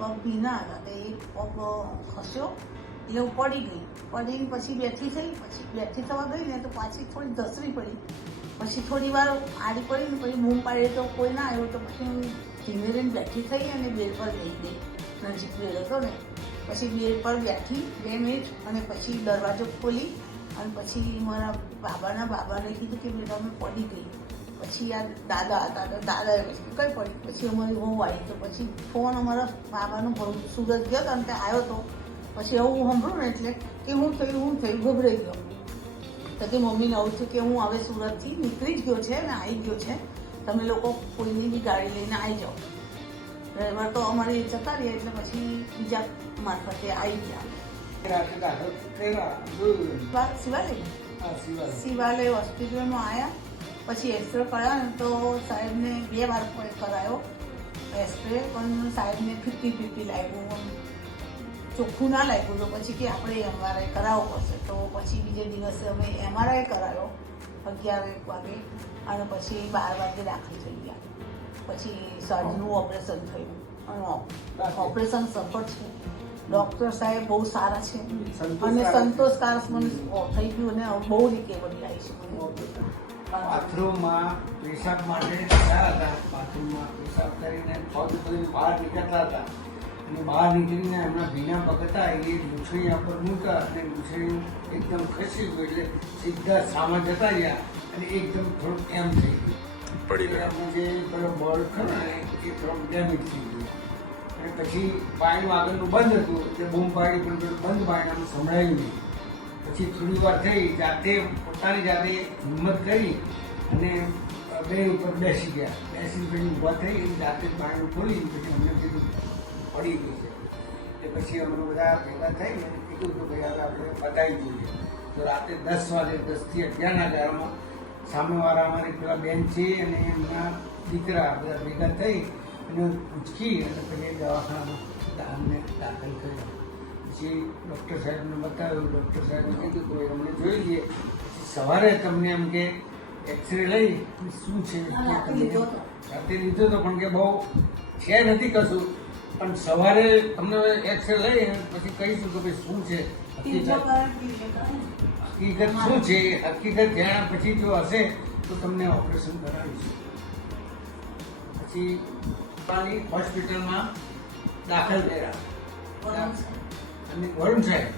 પગ ભીના હતા તો એક પગ ખસ્યો એટલે હું પડીને પછી બેઠી થઈ, પછી બેઠી થવા ગઈ ને તો પાછી થોડી ધસરી પડી, પછી થોડી વાર આડી પડી ને પછી બૂમ પાડી તો કોઈ ના આવ્યું તો પછી હું ધીમે રહીને બેઠી થઈ અને બેડ પર બેસી ગઈ. નજીક બેડ હતો ને, પછી બેડ પર બેઠી 2 મિનિટ અને પછી દરવાજો ખોલી અને પછી મારા બાબાને કીધું કે બેટા મેં પડી ગઈ. પછી આ દાદા હતા તો દાદાએ કઈ પડી, પછી અમારી બહુ આવી તો પછી ફોન અમારા બાબાનો સુરત ગયો હતો અને ત્યાં આવ્યો હતો. પછી એવું સાંભળું ને એટલે કે હું થયું ગભરાઈ ગયો. તો કે મમ્મીને આવું થયું કે હું હવે સુરતથી નીકળી જ ગયો છે ને આવી ગયો છે, તમે લોકો કોઈની બી ગાડી લઈને આવી જાઓ. ડ્રાઈવર તો અમારે જતા રહ્યા એટલે પછી બીજા મારફતે આવી ગયા. શિવાલય હોસ્પિટલમાં આવ્યા, પછી એક્સરે કરાયો ને તો સાહેબને 2 વાર કરાયો એક્સરે, પણ સાહેબને 50-50 લાગ્યું, ચોખ્ખું ના લાગ્યું. તો પછી કે આપણે MRI કરાવવો પડશે. તો પછી બીજે દિવસે અમે MRI કરાયો 11-1 વાગે અને પછી 12 વાગે દાખલ થઈ ગયા. પછી સર્જનું ઓપરેશન થયું અને ઓપરેશન સફળ છે. ડૉક્ટર સાહેબ બહુ સારા છે અને સંતોષકારક મને થઈ ગયું અને બહુ રિકવરી આવી છે. બાથરૂમમાં પેશાબ માટે ગયા હતા, બાથરૂમમાં પેશાબ કરીને પગ ધોઈને બહાર નીકળતા હતા અને બહાર નીકળીને એમના ભીના પગ હતા એ લૂછણીયા પર મૂક્યા અને લૂછણી એકદમ ખસી ગયું એટલે સીધા સામા જતા ગયા અને એકદમ થોડુંક એમ થઈ ગયું, પડી ગયા. જે પેલો બોલ ખરો ને એ થોડોક ડેમેજ થઈ ગયું અને પછી પાણીનું આગળનું બંધ હતું એટલે બૂમ પાડી પણ પેલું બંધ પાણીમાં સંભળાયું નહીં. પછી થોડી વાર થઈ પોતાની જાતે હિંમત કરી અને બેડ ઉપર બેસી ગયા. બેસીને પછી ઊભા થઈ અને જાતે પાણી ખોલી પછી અમને કીધું પડી ગયું છે. એટલે પછી અમે બધા ભેગા થઈ અને કીધું કે ભાઈ હવે આપણે બતાવી દઈએ. તો રાતે 10 વાગે 10 થી 11ના ગાળામાં સામેવાળા અમારી પેલા બેન છે અને એમના દીકરા બધા ભેગા થઈ અને ઉચકી અને પછી દવાખાનામાં અમને દાખલ કર્યા. પછી ડૉક્ટર સાહેબને બતાવ્યું, ડૉક્ટર સાહેબે કીધું કે અમને જોઈ લઈએ. સવારે તમને એમ કે એક્સરે લઈ શું છે રાતે લીધો હતો પણ કે બહુ છે નથી કશું, પણ સવારે તમને એક્સરે લઈ પછી કહીશું કે ભાઈ શું છે હકીકત શું છે. હકીકત જાણ્યા પછી જો હશે તો તમને ઓપરેશન કરાવીશું. પછી પોતાની હોસ્પિટલમાં દાખલ કર્યા અને વરુણ સાહેબ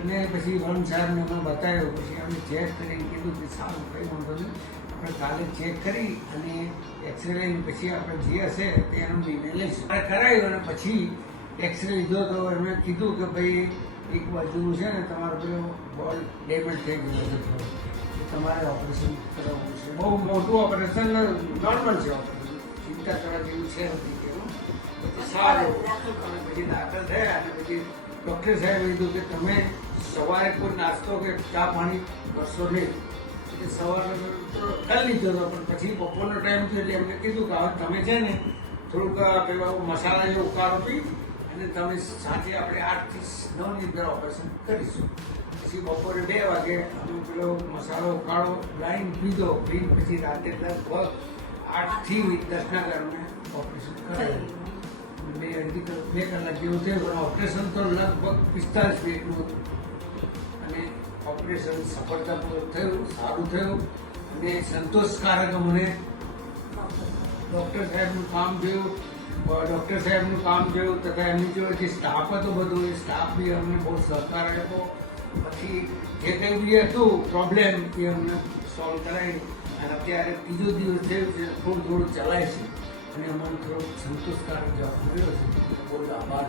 અને પછી વરુણ સાહેબને અમે બતાવ્યું. પછી અમે ચેક કરીને કીધું કે સારું કંઈ વાંધો નહીં, આપણે કાલે ચેક કરી અને એક્સરે લઈને પછી આપણે જે હશે તેનો નિર્ણય લઈશું. કરાવ્યું અને પછી એક્સરે લીધો તો એમણે કીધું કે ભાઈ એક બાજુનું છે ને તમારો પેલો બોલ ડેમેજ થઈ ગયો છે, તમારે ઓપરેશન કરાવવું છે. બહુ મોટું ઓપરેશન નોર્મલ છે, ઓપરેશન ચિંતા કરવા જેવું છે નથી કેવું. પછી સારું પછી દાખલ થયા અને પછી ડૉક્ટર સાહેબે કીધું કે તમે સવારે કોઈ નાસ્તો કે ચા પાણી કરશો નહીં. એટલે સવારે કરી લીધો હતો પણ પછી બપોરનો ટાઈમ થયો એટલે એમને કીધું કે હવે તમે છે ને થોડુંક પેલો મસાલા જેવો ઉકાળો પી અને તમે સાંજે આપણે 8 થી 9 ની અંદર ઓપરેશન કરીશું. પછી બપોરે 2 વાગે અમે પેલો મસાલો ઉકાળો લાઈન પીધો, પીને પછી રાતે લગભગ 8 થી 10ના ગાળામાં ઓપરેશન કરાવ્યું. 2 કલાક જેવું થયું પણ ઓપરેશન તો લગભગ 45 મિનિટનું હતું અને ઓપરેશન સફળતાપૂર્વક થયું, સારું થયું અને સંતોષકારક મને ડૉક્ટર સાહેબનું કામ જોયું તથા એમની જોડે જે સ્ટાફ હતો બધું એ સ્ટાફ બી અમને બહુ સહકાર આપ્યો. પછી જે કંઈ બી હતું પ્રોબ્લેમ એ અમને સોલ્વ કરાવી અને અત્યારે 3જો દિવસ થયું છે, થોડું ચલાય છે અને અમને થોડોક સંતોષકારક જવાબ મળ્યો છે. બહુ આભાર.